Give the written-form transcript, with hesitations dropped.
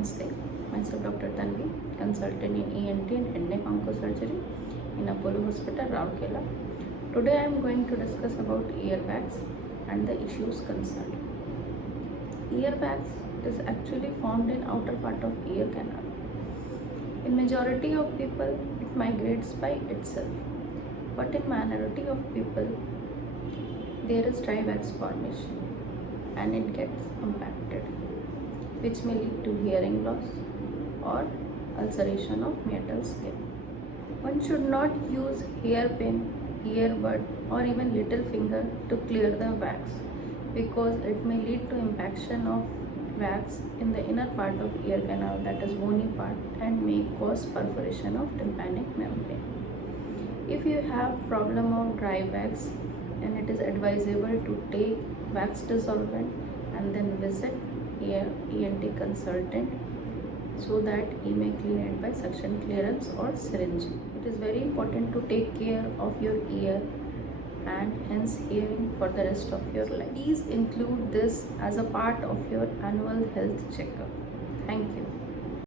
Namaste. Myself Dr. Tanvi, consultant in ENT and head neck oncosurgery in Apollo Hospital, Rourkela. Today I am going to discuss about earwax and the issues concerned. Earwax is actually found in outer part of ear canal. In majority of people, it migrates by itself, but in minority of people, there is dry wax formation and it gets compacted, which may lead to hearing loss or ulceration of meatal skin. One should not use hairpin, earbud or even little finger to clear the wax because it may lead to impaction of wax in the inner part of ear canal, that is bony part, and may cause perforation of tympanic membrane. If you have problem of dry wax, and it is advisable to take wax dissolvent and then visit ENT consultant so that he may clean it by suction clearance or syringe. It is very important to take care of your ear and hence hearing for the rest of your life. Please include this as a part of your annual health checkup. Thank you.